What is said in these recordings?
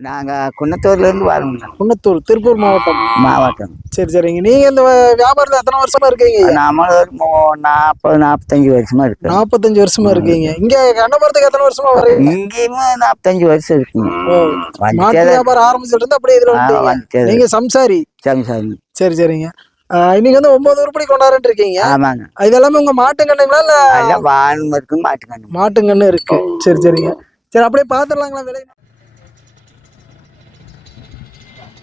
நாங்க குன்னத்தூர்ல இருந்து வரோங்க. குன்னத்தூர் திருப்பூர் மாவட்டம். மாவட்டம். சரி சரிங்க. நீங்க இந்த வியாபாரத்துல எத்தனை வருஷமா இருக்கீங்க? நம்மள ஒரு நாற்பது நாற்பத்தஞ்சு வருஷமா இருக்கு. நாற்பத்தஞ்சு வருஷமா இருக்கீங்க. இங்க கண்ணபுரத்துக்கு எத்தனை வருஷமா வரீங்க? இங்கேயுமே நாற்பத்தஞ்சு வருஷம் இருக்குங்க. மாட்டு வியாபாரம் ஆரம்பிச்சிட்டு இருந்து அப்படியே இதுல ஆ, வந்துட்டீங்க. வந்துட்டே நீங்க சம்சாரி? சரி சரி சரி சரிங்க இன்னைக்கு வந்து ஒன்பது உருப்படி கொண்டாடிட்டு இருக்கீங்க. ஆமாங்க. இது எல்லாமே உங்க மாட்டுங்கண்ணுங்களா இல்ல வானும் இருக்கு மாட்டுக்கணும் மாட்டுங்கண்ணு இருக்கு. சரி சரிங்க. சரி அப்படியே பாத்துடலாங்களா விலை?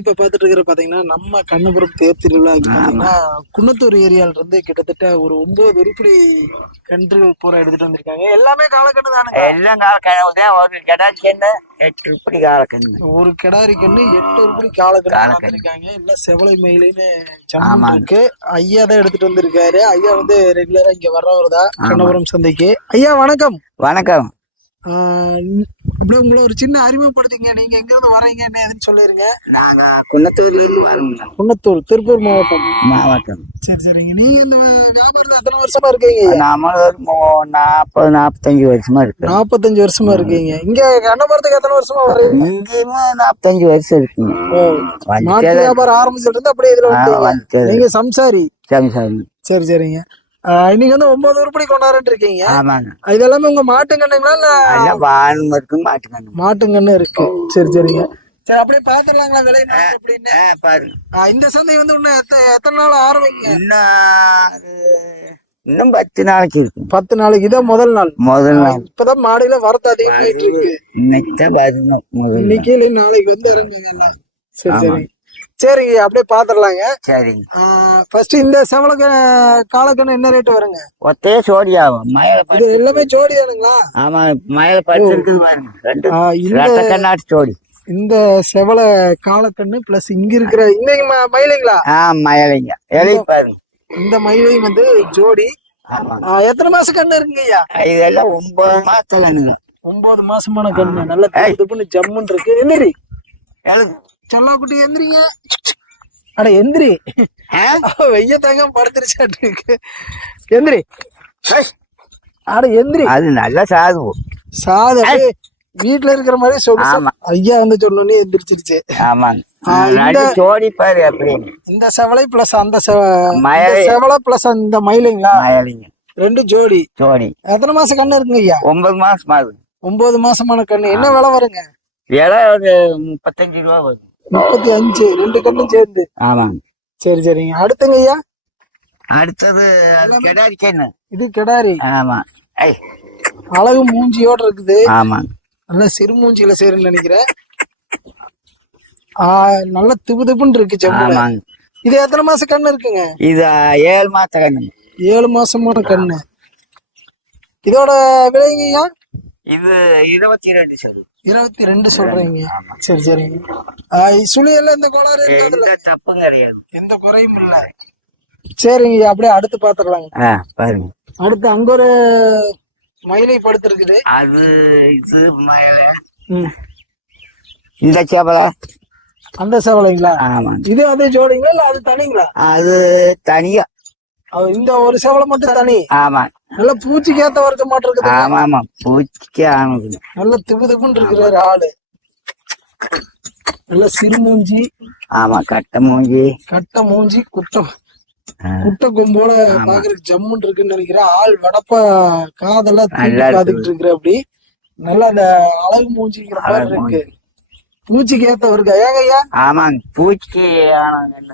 இப்ப பாத்துட்டு இருக்கிற பாத்தீங்கன்னா நம்ம கண்ணபுரம் தேர் திருவிழாக்கு பாத்தீங்கன்னா குன்னத்தூர் ஏரியால இருந்து கிட்டத்தட்ட ஒரு ஒன்பது உருப்படி கன்றுகள் பூரா எடுத்துட்டு வந்திருக்காங்க. எல்லாமே காலக்கண்ணு தானுங்க. எல்லாம் காலக்கணவு தான் ஒரு கிடாச்சின்னு எட்டு இப்படி காலக்கணு ஒரு கிடாரி கண்ணு எட்டு உருப்படி காலக்கண்ணு. வந்திருக்காங்க. எல்லாம் செவலை மயிலின்னு சம்மன் இருக்கு. ஐயா தான் எடுத்துட்டு வந்திருக்காரு. ஐயா வந்து ரெகுலரா இங்க வர்றவர் தான் கண்ணபுரம் சந்தைக்கு. ஐயா வணக்கம். வணக்கம். அப்படியே உங்களை ஒரு சின்ன அறிமுகப்படுத்திங்க. நீங்க எங்க இருந்து வர்றீங்க என்ன சொல்லிருங்க. நாங்க குன்னத்தூர்ல இருந்து வரோங்க குன்னத்தூர் திருப்பூர் மாவட்டம். மாவட்டம். சரி சரிங்க. நீங்க இந்த வியாபாரத்துல எத்தனை வருஷமா இருக்கீங்க? நம்மள ஒரு மு- நாற்பது நாற்பத்தஞ்சு வருஷமா இருக்கு நாற்பத்தஞ்சு வருஷமா இருக்கீங்க. இங்க கண்ணபுரத்துக்கு எத்தனை வருஷமா வரீங்க இங்கேயுமே நாற்பத்தஞ்சு வருஷம் இருக்குங்க. மாட்டு வியாபாரம் ஆரம்பிச்சிட்டு இருந்து அப்படியே இதுல நீங்க சம்சாரி. சரி சரி சரி சரிங்க. இன்னைக்கு வந்து ஒன்பது உருப்படி கொண்டாடிட்டு இருக்கீங்க. ஆமாங்க. இது எல்லாமே உங்க மாட்டுங்கண்ணுங்களா இல்ல வானும் இருக்கு மாட்டுக்கணும் மாட்டுங்கண்ணு இருக்கு. சரி சரிங்க. சரி அப்படியே பாத்துடலாங்களா? விலை ஆ, பாருங்க. இந்த சந்தை வந்து இன்னும் எத்த- எத்தனை நாள் ஆரம்பிங்க? இன்னும் இன்னும் பத்து நாளைக்கு இருக்கும். பத்து நாளைக்கு இதான் முதல் நாள். முதல் நாள். இப்பதான் மாடியில வரத்து அதிகமாயிட்டு இருக்கு இன்னைக்கு தான். இன்னைக்கு இல்லை நாளைக்கு வந்து இறங்குங்க சரி. சரி சரிங்க அப்படியே பாத்துடலாங்க சரிங்க. ஃபர்ஸ்ட் இந்த செவலுக்கு காலக்கண்ணு என்ன ரேட் வருங்க? ஒத்தையே சோடி ஆகும். மயில இது எல்லாமே ஜோடி தானுங்களா? ஆமா மயில படுத்து இருக்குது பாருங்க. ரெண்டு ஆ, இந்த செவல காலக்கண்ணு பிளஸ் இங்க இருக்கிற ம- மயிலைங்களா? ஆ மயிலைங்க. இலை பாருங்க. இந்த மயிலையும் வந்து ஜோடி. எத்தனை மாசம் கண்ணு இருக்குங்க ஐயா? இதெல்லாம் ஒன்பது மாசத்துலனுங்க ஒன்பது மாசமான கண்ணு. நல்ல ஜம்முன்னு இருக்கு. எந்திரி செல்லா குட்டி எந்திரிங்க. அட எந்திரி. வெய்ய தாங்க படுத்துருச்சாட்டு இருக்கு. எந்திரி. அட எந்திரி. அது நல்லா சாது அப்படியே வீட்டுல இருக்கிற மாதிரி ஆமா. ஐயா வந்து சொன்னோன்னே எந்திரிச்சிருச்சு. ஆமாங்க. சோடி பாரு அப்படின்னு இந்த செவலை பிளஸ் அந்த செவலை பிளஸ் அந்த மயிலைங்களா? மயிலைங்க. ரெண்டு ஜோடி. சோடி எத்தனை மாசம் கண்ணு இருக்குங்க ஐயா? ஒன்பது மாசம் ஆகுது ஒன்பது மாசமான கண்ணு. என்ன விலை வருங்க? விலை ஒரு முப்பத்தஞ்சு ரூபா வருது. முப்பத்தி அஞ்சு ரெண்டு கண்ணும் சேர்ந்து. ஆமாங்க. சரி சரிங்க. அடுத்துங்க ஐயா. அடுத்தது கிடாரி கண்ணு இது கிடாரி. ஆமா. அழகு மூஞ்சியோட இருக்குது. ஆமாங்க. நல்ல சிறு மூஞ்சியில சேருன்னு நினைக்கிறேன். ஆ நல்ல திபு திபுன்னு இருக்கு ஆமாங்க. இது எத்தனை மாசம் கண்ணு இருக்குங்க? இது ஏழு மாச கண்ணுங்க. ஏழு மாசமான கண்ணு. இதோட விலைங்கய்யா இது இருபத்தி ரெண்டு சொல்லு. இருபத்தி ரெண்டு சொல்றீங்க. ஆமா. சரி. சரிங்க ஆ, சுழியெல்லாம் இந்த கோளாறு தப்பும் கிடையாது. எந்த குறையும் இல்ல. சரிங்க அப்படியே அடுத்து பாத்துடலாங்க ஆ பாருங்க. அடுத்து அங்க ஒரு மயிலை படுத்திருக்குது. அது இது மயில. இந்த சேப்பல அந்த சேவலைங்களா? ஆமாங்க இது அதே ஜோடிங்களா இல்ல அது தனிங்களா? அது தனியா. அது இந்த ஒரு சேவலை மட்டும் தனி? ஆமா. நல்ல பூச்சிக்கு ஏத்த வர்க்க மாட்டு இருக்குது ஆமா ஆமா. பூச்சிக்கே ஆனதுங்க நல்ல திபு திபுன்னு இருக்கிறாரு ஆளு. நல்ல சிறுமூஞ்சி ஆமா கட்ட மூஞ்சி. கட்ட மூஞ்சி குட்டம். குட்டை கொம்போட பாக்குறதுக்கு ஜம்முன்னு இருக்குன்னு நினைக்கிறேன். ஆள் வடப்பா காதெல்லாம். பாத்துக்கிட்டு இருக்கிற அப்படி. நல்லா அந்த அழகு மூஞ்சிங்கிற மாதிரி இருக்கு. பூச்சிக்கு ஏத்தவருக்கா ஏங்க ஐயா? ஆமாங்க பூச்சிக்கு என்ன?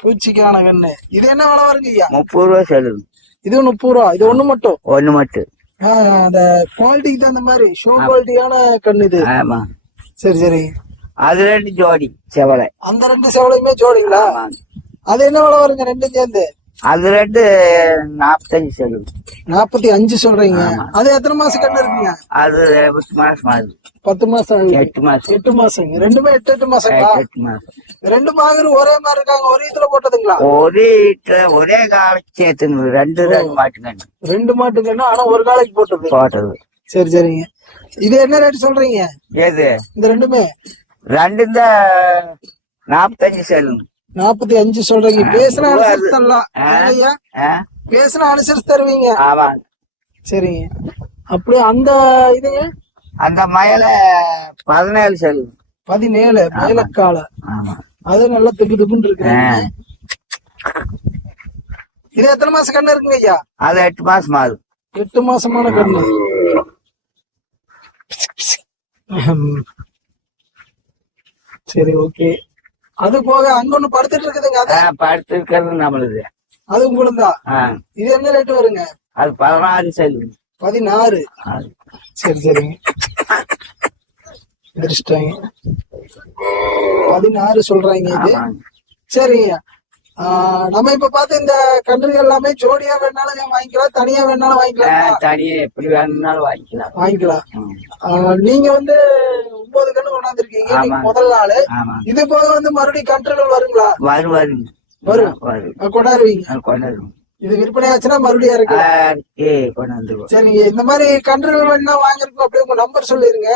பூச்சிக்கான கண்ணு. இது என்ன விலை வருங்க ஐயா? முப்பது ரூபா செலவு. இது முப்பது ரூபா இது ஒண்ணு மட்டும். ஒண்ணு மட்டும். அந்த குவாலிட்டிக்கு தகுந்த மாதிரி ஷோ குவாலிட்டியான கண்ணு இது. ஆமா. சரி சரி. அது ரெண்டு ஜோடி செவலை. அந்த ரெண்டு செவலையுமே ஜோடிங்களா. அது என்ன விலை வருங்க ரெண்டும் சேர்ந்து? அது ரெண்டு நாற்பத்தஞ்சு செலவு நாற்பத்தி அஞ்சு சொல்றீங்க. அது எத்தனை மாசம் கண்ணு இருக்குங்க? அது பத்து மாசம் ஆகுது. பத்து மாசம். எட்டு மாசம். எட்டு மாசங்க. ரெண்டுமே எட்டு எட்டு மாசங்களா? எட்டு மாசம். ரெண்டு மாகரு ஒரே மாதிரி இருக்காங்க. ஒரே இதுல போட்டதுங்களா? ஒரே ஒரே காலைக்கு சேர்த்துங்க ரெண்டு ரெண்டு மாட்டுங்க ரெண்டு மாட்டுங்கன்னா ஆனா ஒரு காலைக்கு போட்டது. போட்டது. சரி சரிங்க. இது என்ன ரேட் சொல்றீங்க? எது? இந்த ரெண்டுமே? ரெண்டு இந்த நாற்பத்தஞ்சு செல்லுங்க. நாற்பத்தி அஞ்சு சொல்றீங்க. பேசுனா அனுசரிச்சு தரலாம் ஆ? பேசுனா அனுசரிச்சு தருவீங்க. சரிங்க. அப்படியே அந்த இதுங்க அந்த மயில பதினேழு செல்லுங்க பதினேழு மேலக்கால. ஆமா. அது நல்லா திப்பு திப்புன்னு இருக்கு இது எத்தனை மாசம் கண்ணு இருக்குங்க ஐயா? அது எட்டு மாசம் ஆகுது எட்டு மாசமான கண்ணு. சரி ஓகே. அது போக அங்க ஒண்ணு படுத்துட்டு இருக்குதுங்க. படுத்து இருக்கிறது நம்மளுது. அது உங்களுக்கு தான் இது என்ன ரேட் வருங்க? அது பதினாறு செல்லுங்க பதினாறு. சரி சரிங்க பதினாறு சொல்றாங்க இது. சரிங்க. நம்ம இப்ப பார்த்து இந்த கன்றுகள் எல்லாமே ஜோடியா வேணாலும் வாங்கிக்கலாம்? தனியா வேணாலும் வாங்கிக்கலாம்? தனியா எப்படி வேணும்னாலும் வாங்கிக்கலாம். வாங்கிக்கலாம். நீங்க வந்து ஒன்பது கண்ணு கொண்டாந்துருக்கீங்க. முதல் நாள். இது போக வந்து மறுபடியும் கன்றுகள் வருங்களா? வரும் வருங்க வரும். வரும். கொண்டாடுவீங்க. கொண்டாடுவோம். இது விற்பனை ஆச்சுன்னா மறுபடியும் கொண்டாந்துருவோம். சரிங்க இந்த மாதிரி கன்றுகள் வேணா வாங்கிருக்கோம் அப்படியே உங்க நம்பர் சொல்லிருங்க.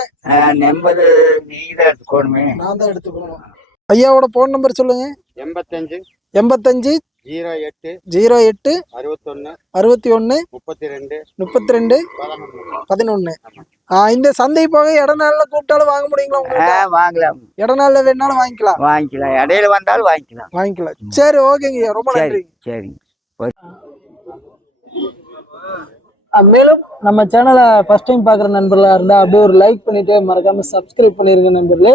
நம்பர் நீங்க தான் எடுத்துக்கணுமே. நான் தான் எடுத்துக்கணும். ஐயாவோட போன் நம்பர் சொல்லுங்க. எண்பத்தஞ்சு எண்பத்தஞ்சு ஜீரோ எட்டு ஜீரோ எட்டு அறுபத்தொன்னு அறுபத்தி ஒன்று முப்பத்தி ரெண்டு முப்பத்தி ரெண்டு பதினொன்று இந்த சந்தை போக இடநாள்ல கூப்பிட்டாலும் வாங்க முடியுங்களா வாங்கலாம். இடநாள்ல வேணாலும் வாங்கிக்கலாம். வாங்கிக்கலாம். இடையில வந்தாலும் வாங்கிக்கலாம். வாங்கிக்கலாம். சரி ஓகேங்க ரொம்ப நன்றி சரிங்க மேலும் நம்ம சேனலை ஃபர்ஸ்ட் டைம் பார்க்குற நண்பர்களாக இருந்தால் அப்படியே ஒரு லைக் பண்ணிட்டு மறக்காம சப்ஸ்கிரைப் பண்ணிருங்க நண்பர்களே.